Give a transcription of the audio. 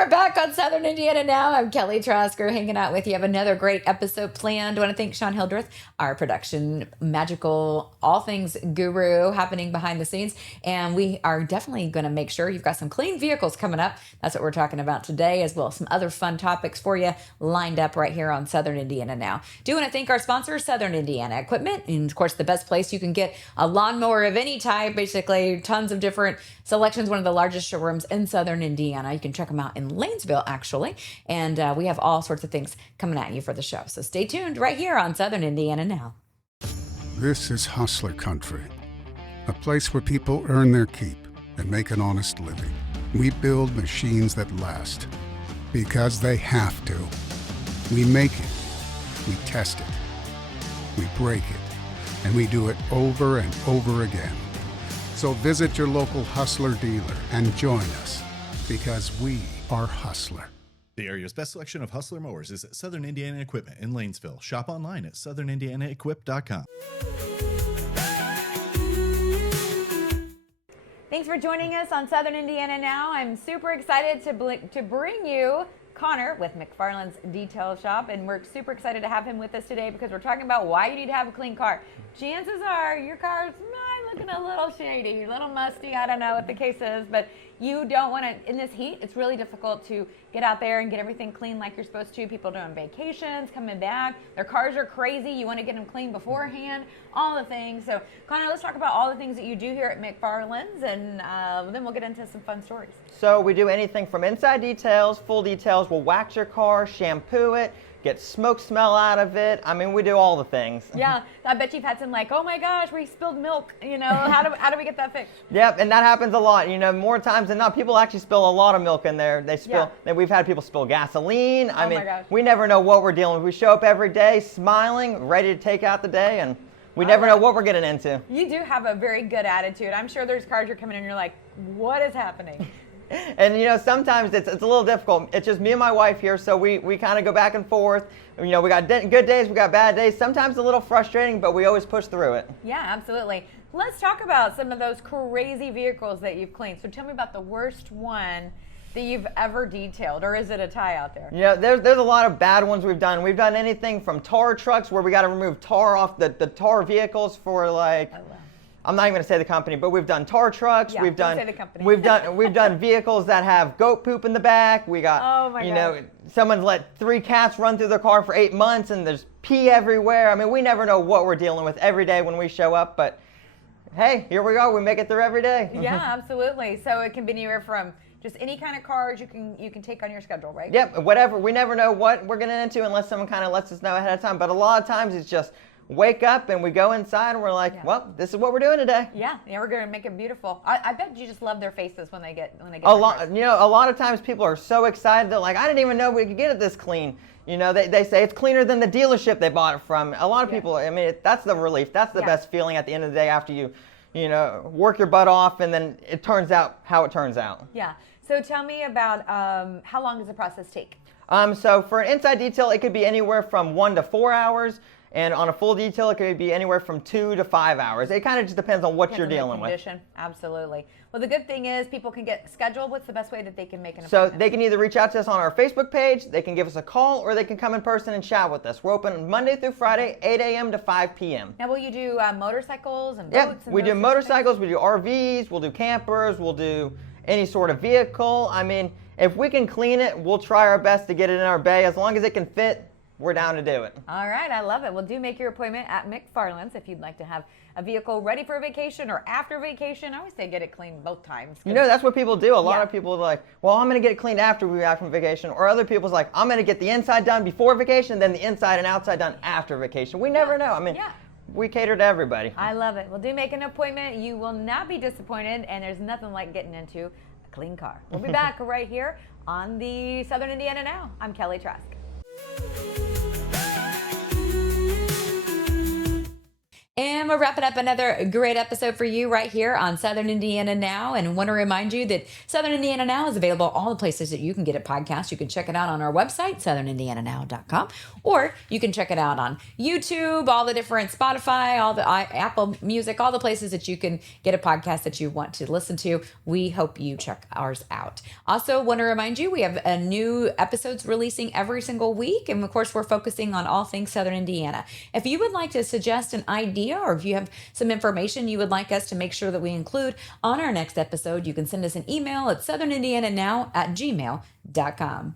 we're back on Southern Indiana Now. I'm Kelly Trasker hanging out with you. I have another great episode planned. I want to thank Sean Hildreth, our production magical, all things guru happening behind the scenes. And we are definitely going to make sure you've got some clean vehicles coming up. That's what we're talking about today, as well as some other fun topics for you lined up right here on Southern Indiana Now. Do want to thank our sponsor, Southern Indiana Equipment. And of course, the best place you can get a lawnmower of any type, basically tons of different selections, one of the largest showrooms in Southern Indiana. You can check them out in Lanesville, actually. And we have all sorts of things coming at you for the show. So stay tuned right here on Southern Indiana Now. This is Hustler Country, a place where people earn their keep and make an honest living. We build machines that last because they have to. We make it, we test it, we break it, and we do it over and over again. So visit your local Hustler dealer and join us, because we are Hustler. The area's best selection of Hustler mowers is at Southern Indiana Equipment in Lanesville. Shop online at southernindianaequip.com. Thanks for joining us on Southern Indiana Now. I'm super excited to bring you Connor with McFarlin's Detail Shop, and we're super excited to have him with us today because we're talking about why you need to have a clean car. Chances are your car's looking a little shady, a little musty. I don't know what the case is, but you don't want to, in this heat, it's really difficult to get out there and get everything clean like you're supposed to. People doing vacations, coming back, their cars are crazy. You want to get them clean beforehand, all the things. So Connor, let's talk about all the things that you do here at McFarlin's, and then we'll get into some fun stories. So we do anything from inside details, full details. We'll wax your car, shampoo it, get smoke smell out of it. I mean, we do all the things. Yeah, I bet you've had some like, oh my gosh, we spilled milk. You know, how do we get that fixed? Yep, and that happens a lot. You know, more times than not, people actually spill a lot of milk in there. They spill. Yeah. We've had people spill gasoline. I mean, my gosh. we never know what we're dealing with. We show up every day smiling, ready to take out the day, and we never know what we're getting into. You do have a very good attitude. I'm sure there's cars you're coming in and you're like, what is happening? And you know, sometimes it's a little difficult. It's just me and my wife here, so we kind of go back and forth. You know, we got good days, we got bad days. Sometimes a little frustrating, but we always push through it. Yeah, absolutely. Let's talk about some of those crazy vehicles that you've cleaned. So tell me about the worst one that you've ever detailed, or is it a tie out there? Yeah, there's a lot of bad ones we've done. We've done anything from tar trucks, where we got to remove tar off the tar vehicles for like. Oh, wow. I'm not even going to say the company, but we've done tar trucks. Yeah, we've done say the company. we've done vehicles that have goat poop in the back. We got gosh. Someone's let 3 cats run through their car for 8 months and there's pee everywhere. I mean, we never know what we're dealing with every day when we show up, but hey, here we go. We make it through every day. Yeah, absolutely. So it can be anywhere from just any kind of cars you can take on your schedule, right? Yep, whatever. We never know what we're getting into unless someone kind of lets us know ahead of time. But a lot of times it's just wake up and we go inside and we're like, well, this is what we're doing today. Yeah, we're gonna make it beautiful. I bet you just love their faces when they get a lot. You know, a lot of times people are so excited. They're like, I didn't even know we could get it this clean. You know, they say it's cleaner than the dealership they bought it from. A lot of people, I mean, that's the relief. That's the best feeling at the end of the day after you work your butt off and then it turns out how it turns out. Yeah. So tell me about how long does the process take? So for an inside detail, it could be anywhere from 1 to 4 hours. And on a full detail, it could be anywhere from 2 to 5 hours. It kind of just depends on what you're dealing with. Absolutely. Well, the good thing is people can get scheduled. What's the best way that they can make an So appointment? they can either reach out to us on our Facebook page, they can give us a call, or they can come in person and chat with us. We're open Monday through Friday, 8 a.m. to 5 p.m. Now, will you do motorcycles and boats? Yep, and we do those motorcycles, we do RVs, we'll do campers, we'll do any sort of vehicle. I mean, if we can clean it, we'll try our best to get it in our bay. As long as it can fit, we're down to do it. All right, I love it. Well, do make your appointment at McFarlin's if you'd like to have a vehicle ready for vacation or after vacation. I always say get it cleaned both times. You know, that's what people do. A lot of people are like, well, I'm going to get it cleaned after we back from vacation. Or other people's like, I'm going to get the inside done before vacation, then the inside and outside done after vacation. We never know. I mean, we cater to everybody. I love it. Well, do make an appointment. You will not be disappointed, and there's nothing like getting into a clean car. We'll be back right here on the Southern Indiana Now. I'm Kelly Trask. And we're wrapping up another great episode for you right here on Southern Indiana Now. And want to remind you that Southern Indiana Now is available all the places that you can get a podcast. You can check it out on our website, southernindiananow.com, or you can check it out on YouTube, all the different Spotify, all the Apple Music, all the places that you can get a podcast that you want to listen to. We hope you check ours out. Also, want to remind you, we have a new episodes releasing every single week. And of course, we're focusing on all things Southern Indiana. If you would like to suggest an idea, or if you have some information you would like us to make sure that we include on our next episode, you can send us an email at southernindiananow@gmail.com.